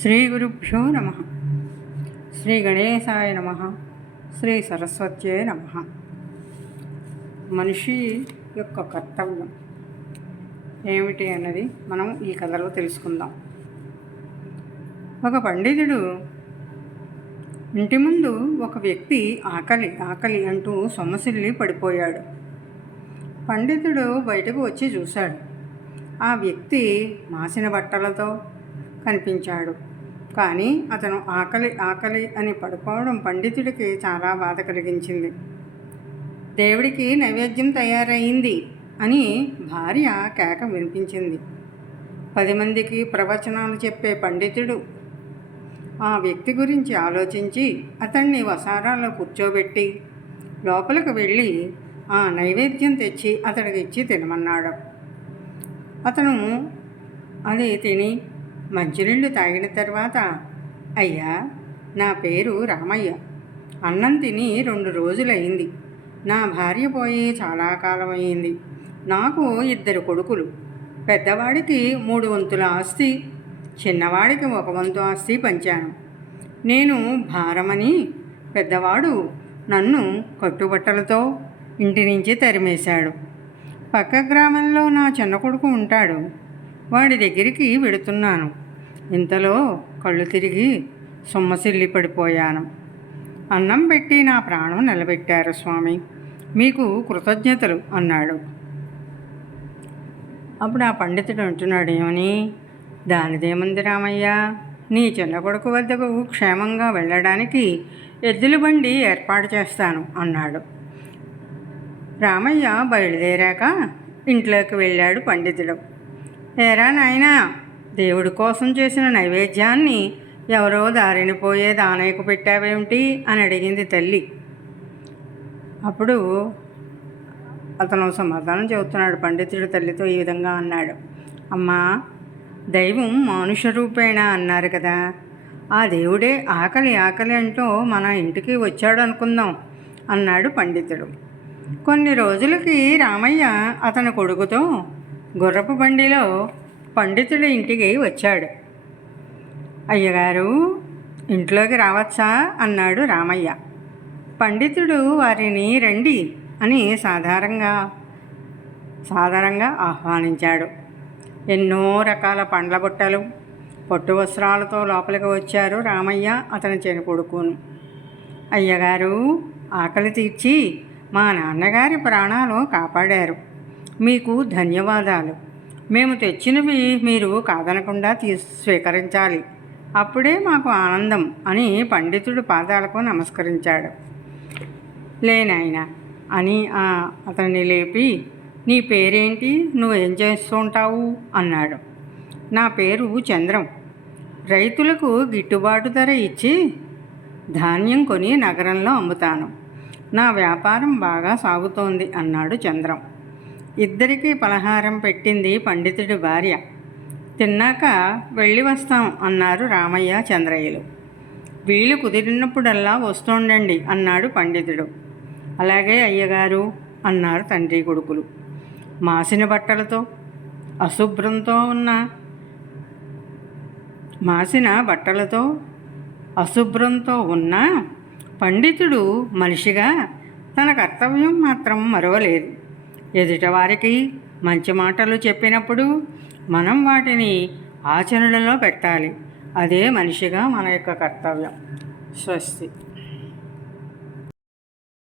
శ్రీ గురుభ్యో నమ. శ్రీ గణేశాయ నమ. శ్రీ సరస్వత్యే నమ. మనిషి యొక్క కర్తవ్యం ఏమిటి అన్నది మనం ఈ కథలో తెలుసుకుందాం. ఒక పండితుడు ఇంటి ముందు ఒక వ్యక్తి ఆకలి ఆకలి అంటూ సొమ్మసిల్లి పడిపోయాడు. పండితుడు బయటకు వచ్చి చూశాడు. ఆ వ్యక్తి మాసిన బట్టలతో కనిపించాడు. కానీ అతను ఆకలి ఆకలి అని పడుకోవడం పండితుడికి చాలా బాధ కలిగించింది. దేవుడికి నైవేద్యం తయారైంది అని భార్య కేక వినిపించింది. 10 మందికి ప్రవచనాలు చెప్పే పండితుడు ఆ వ్యక్తి గురించి ఆలోచించి అతన్ని వసారాలో కూర్చోబెట్టి లోపలికి వెళ్ళి ఆ నైవేద్యం తెచ్చి అతడికి ఇచ్చి తినమన్నాడు. అతను అది తిని మంచినీళ్ళు తాగిన తర్వాత, అయ్యా, నా పేరు రామయ్య. అన్నం తిని 2 రోజులైంది. నా భార్య పోయి చాలా కాలం అయింది. నాకు 2 కొడుకులు. పెద్దవాడికి 3 వంతుల ఆస్తి, చిన్నవాడికి 1 వంతు ఆస్తి పంచాను. నేను భారమని పెద్దవాడు నన్ను కట్టుబట్టలతో ఇంటి నుంచి తరిమేశాడు. పక్క గ్రామంలో నా చిన్న కొడుకు ఉంటాడు. వాడి దగ్గరికి వెడుతున్నాను. ఇంతలో కళ్ళు తిరిగి సొమ్మసిల్లి పడిపోయాను. అన్నం పెట్టి నా ప్రాణం నిలబెట్టారు స్వామి, మీకు కృతజ్ఞతలు అన్నాడు. అప్పుడు ఆ పండితుడు అంటున్నాడు, ఏమని? దానిదేముంది రామయ్య, నీ చిన్న కొడుకు వద్దకు క్షేమంగా వెళ్ళడానికి ఎద్దుల బండి ఏర్పాటు చేస్తాను అన్నాడు. రామయ్య బయలుదేరాక ఇంట్లోకి వెళ్ళాడు పండితుడు. ఏరా నాయనా, దేవుడి కోసం చేసిన నైవేద్యాన్ని ఎవరో దారిని పోయే దానయ్యకు పెట్టావేమిటి అని అడిగింది తల్లి. అప్పుడు అతను సమాధానం చెబుతున్నాడు. పండితుడు తల్లితో ఈ విధంగా అన్నాడు, అమ్మా, దైవం మానుష రూపేణ అన్నారు కదా, ఆ దేవుడే ఆకలి ఆకలి అంటూ మన ఇంటికి వచ్చాడు అనుకుందాం అన్నాడు పండితుడు. కొన్ని రోజులకి రామయ్య అతని కొడుకుతో గుర్రపు బండిలో పండితుడి ఇంటికి వచ్చాడు. అయ్యగారు, ఇంట్లోకి రావచ్చా అన్నాడు రామయ్య. పండితుడు వారిని రండి అని సాధారణంగా ఆహ్వానించాడు. ఎన్నో రకాల పండ్ల బుట్టలు, పట్టు వస్త్రాలతో లోపలికి వచ్చారు రామయ్య అతని చిన్న కొడుకును. అయ్యగారు, ఆకలి తీర్చి మా నాన్నగారి ప్రాణాలు కాపాడారు. మీకు ధన్యవాదాలు. మేము తెచ్చినవి మీరు కాదనకుండా స్వీకరించాలి. అప్పుడే మాకు ఆనందం అని పండితుడు పాదాలకు నమస్కరించాడు. లేనాయన అని అతన్ని లేపి, నీ పేరేంటి, నువ్వేం చేస్తూ ఉంటావు అన్నాడు. నా పేరు చంద్రం. రైతులకు గిట్టుబాటు ధర ఇచ్చి ధాన్యం కొని నగరంలో అమ్ముతాను. నా వ్యాపారం బాగా సాగుతోంది అన్నాడు చంద్రం. ఇద్దరికీ పలహారం పెట్టింది పండితుడి భార్య. తిన్నాక వెళ్ళి వస్తాం అన్నారు రామయ్య చంద్రయ్యలు. వీలు కుదిరినప్పుడల్లా వస్తుండండి అన్నాడు పండితుడు. అలాగే అయ్యగారు అన్నారు తండ్రి కొడుకులు. మాసిన బట్టలతో అశుభ్రంతో ఉన్న పండితుడు మనిషిగా తన కర్తవ్యం మాత్రం మరవలేదు. ఎదుటివారికి మంచి మాటలు చెప్పినప్పుడు మనం వాటిని ఆచరణలో పెట్టాలి. అదే మనిషిగా మన యొక్క కర్తవ్యం. స్వస్తి.